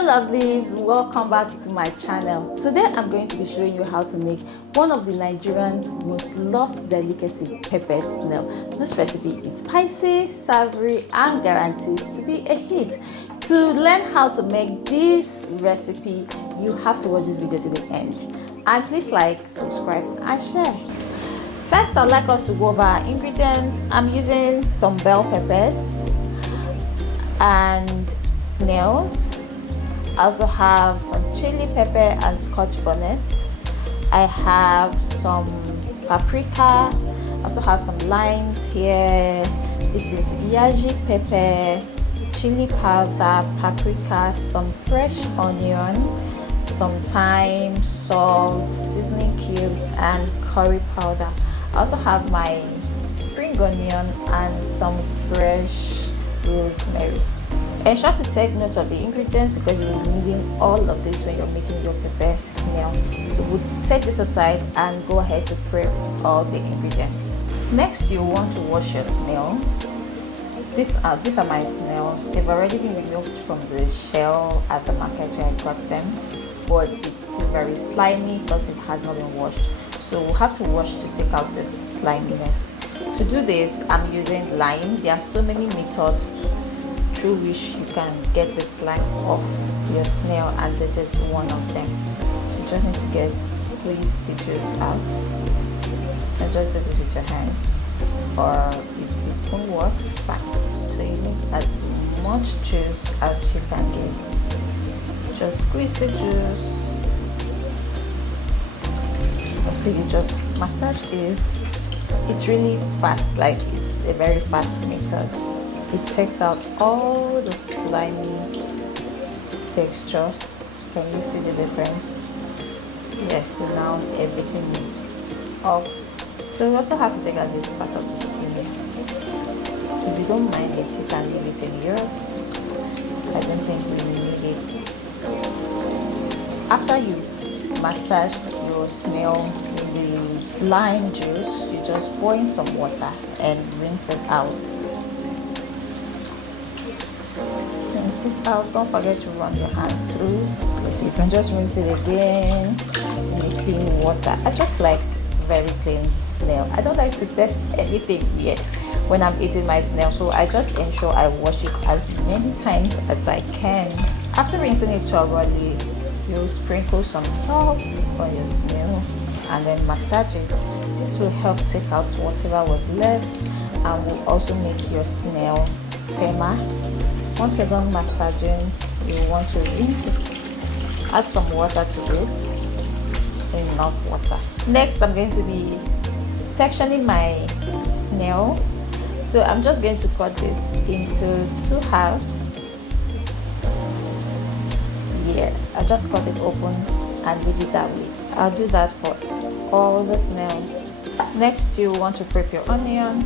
Hello lovelies, welcome back to my channel. Today I'm going to be showing you how to make one of the Nigerians most loved delicacy, peppered snail. This recipe is spicy, savory and guarantees to be a hit. To learn how to make this recipe, you have to watch this video to the end. And please like, subscribe and share. First, I'd like us to go over our ingredients. I'm using some bell peppers and snails. I also have some chili pepper and scotch bonnet. I have some paprika. I also have some limes here. This is yaji pepper, chili powder, paprika, some fresh onion, some thyme, salt, seasoning cubes and curry powder. I also have my spring onion and some fresh rosemary. Ensure to take note of the ingredients because you will be needing all of this when you're making your pepper snail. So we'll take this aside and go ahead to prep all the ingredients. Next, you want to wash your snail. These are my snails. They've already been removed from the shell at the market where I got them, but it's still very slimy because it has not been washed. So we'll have to wash to take out this sliminess. To do this, I'm using lime. There are so many methods through which you can get the slime off your snail, and this is one of them. You just need to squeeze the juice out. And just do this with your hands, or if the spoon works, fine. So you need as much juice as you can get. Just squeeze the juice. So you just massage this. It's really fast, like it's a very fast method. It takes out all the slimy texture. Can you see the difference? Yes, so now everything is off. So we also have to take out this part of the skin. If you don't mind it, you can leave it in yours. I don't think we need it. After you've massaged your snail in the lime juice, you just pour in some water and rinse it out. Rinse it out. Don't forget to run your hands through. So you can just rinse it again in a clean water. I just like very clean snail. I don't like to test anything weird when I'm eating my snail, so I just ensure I wash it as many times as I can. After rinsing it thoroughly, you sprinkle some salt on your snail and then massage it. This will help take out whatever was left and will also make your snail firmer. Once you're done massaging, you want to rinse it. Add some water to it, enough water. Next, I'm going to be sectioning my snail. So I'm just going to cut this into 2 halves. Yeah, I just cut it open and leave it that way. I'll do that for all the snails. Next, you want to prep your onion.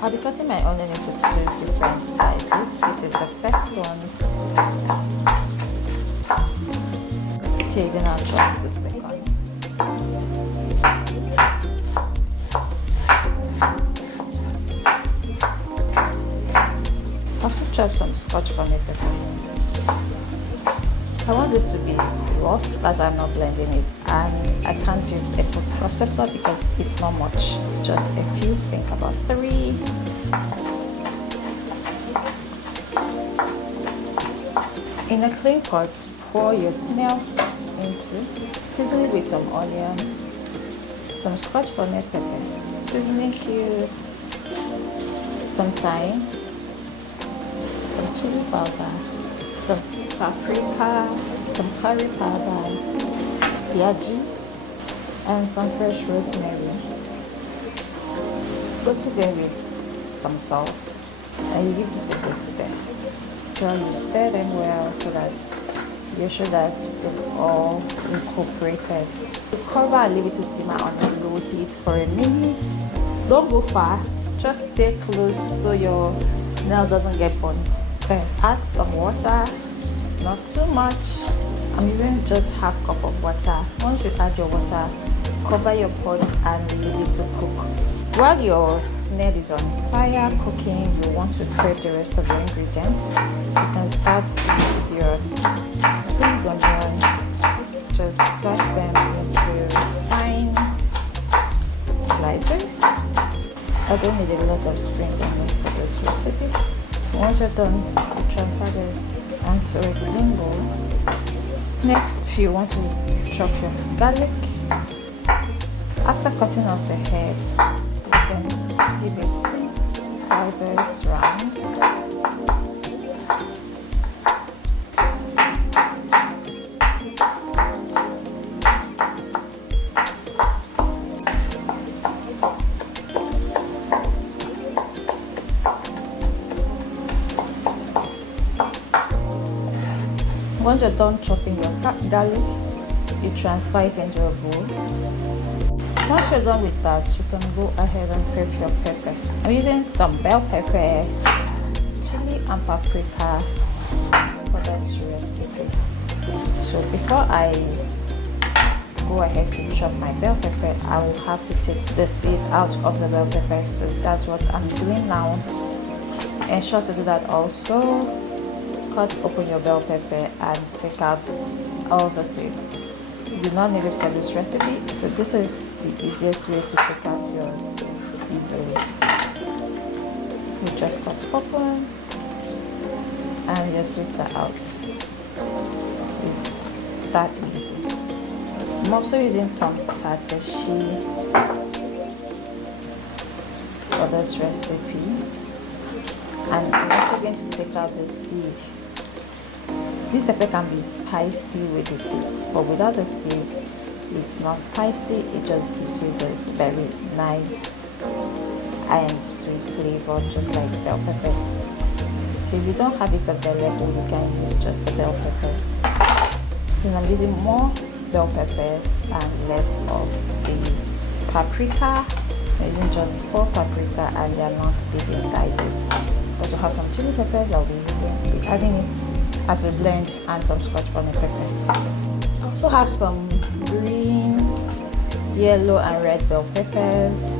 I'll be cutting my onion into 2 different sizes. This is the first one. Okay, then I'll chop the second. Also chop some scotch bonnet pepper. I want this to be rough, that's why I'm not blending it, and I can't use a food processor because it's not much. It's just a few, think about 3. In a clean pot, pour your snail into, season it with some onion, some scotch bonnet pepper, seasoning cubes, some thyme, some chili powder, some paprika, some curry powder, yaji, and some fresh rosemary. Go together with some salt, and you give this a good stir. Try to stir them well so that you're sure that they've all incorporated. You cover and leave it to simmer on a low heat for a minute. Don't go far, just stay close so your snail doesn't get burnt. Then add some water, not too much. I'm using just half cup of water. Once you add your water, cover your pot and leave it to While your snail is on fire cooking, you want to prep the rest of your ingredients. You can start with your spring onion. Just slash them into fine slices. I don't need a lot of spring onion for this recipe. So once you're done, you transfer this onto a clean bowl. Next, you want to chop your garlic. After cutting off the head, you can give it slices round. Once you're done chopping your garlic, you transfer it into a bowl. Once you're done with that, you can go ahead and prep your pepper. I'm using some bell pepper, chili and paprika for this recipe. So before I go ahead to chop my bell pepper, I will have to take the seed out of the bell pepper. So that's what I'm doing now. Ensure to do that also. Cut open your bell pepper and take out all the seeds. You do not need it for this recipe, so this is the easiest way to take out your seeds easily. You just cut open and your seeds are out. It's that easy. I'm also using some tatashi for this recipe, and I'm also going to take out the seed. This pepper can be spicy with the seeds, but without the seed, it's not spicy. It just gives you this very nice and sweet flavor, just like bell peppers. So if you don't have it available, you can use just the bell peppers. Then I'm using more bell peppers and less of the paprika. So I'm using just 4 paprika, and they are not big in sizes. Also have some chili peppers I'll be adding it as we blend, and some scotch bonnet pepper. I also have some green, yellow and red bell peppers.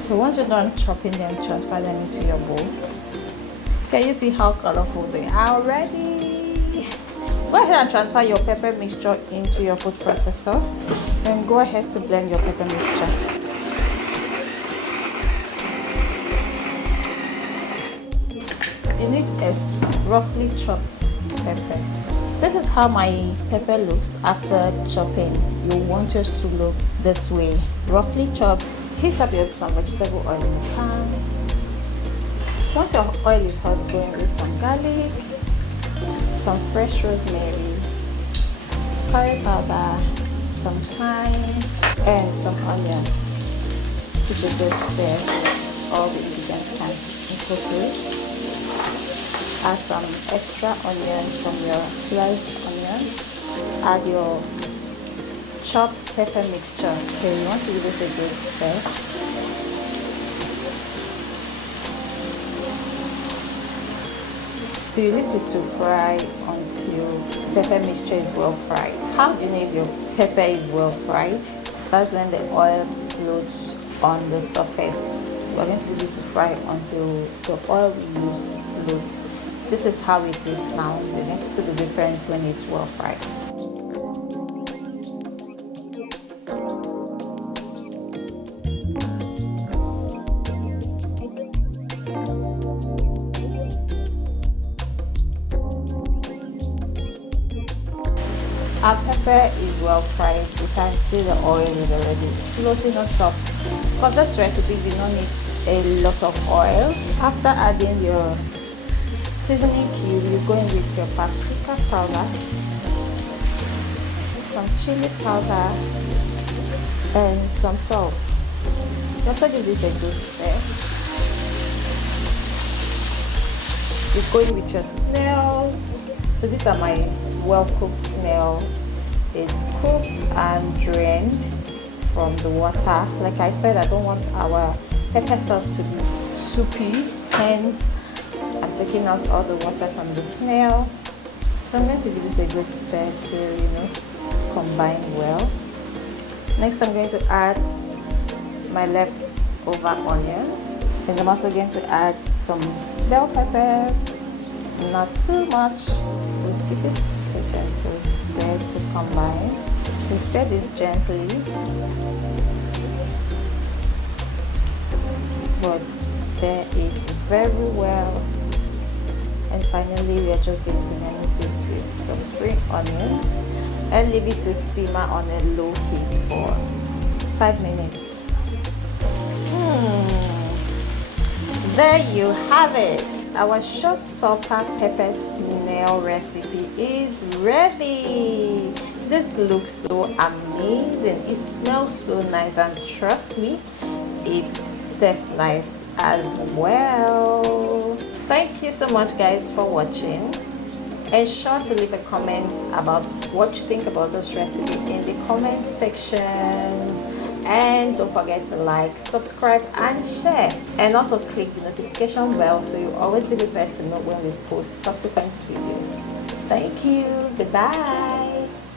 So once you're done chopping them, transfer them into your bowl. Can you see how colorful they are already? Go ahead and transfer your pepper mixture into your food processor. Then go ahead to blend your pepper mixture. You need a roughly chopped pepper. This is how my pepper looks after chopping. You want yours to look this way, roughly chopped. Heat up some vegetable oil in the pan. Once your oil is hot, go in with some garlic, some fresh rosemary, curry powder, some thyme, and some onion. Keep it good stir so all the ingredients can incorporate. Add some extra onion from your sliced onion. Add your chopped pepper mixture. Okay, you want to give this a good stir. So you leave this to fry until pepper mixture is well fried. How do you know if your pepper is well fried? That's when the oil floats on the surface. We're going to leave this to fry until the oil we used floats. This is how it is now. We're going to see the difference when it's well fried. Our pepper is well fried. You can see the oil is already floating on top. For this recipe, you don't need a lot of oil. After adding your seasoning cube, you go in with your paprika powder, some chili powder, and some salt. Just give this a good stir. You go in with your snails. So these are my well-cooked snail it's cooked and drained from the water. Like I said, I don't want our pepper sauce to be soupy, hence I'm taking out all the water from the snail. So I'm going to give this a good stir to combine well. Next I'm going to add my leftover onion, and I'm also going to add some bell peppers, not too much. We'll give this a gentle stir to combine. So stir this gently, but stir it very well. And finally, we are just going to manage this with some spring onion and leave it to simmer on a low heat for 5 minutes. There you have it. Our showstopper pepper snail recipe is ready. This looks so amazing. It smells so nice, and trust me, it tastes nice as well. Thank you so much guys for watching. Ensure to leave a comment about what you think about this recipe in the comment section, and don't forget to like, subscribe and share, and also click the notification bell so you'll always be the first to know when we post subsequent videos. Thank you. Goodbye.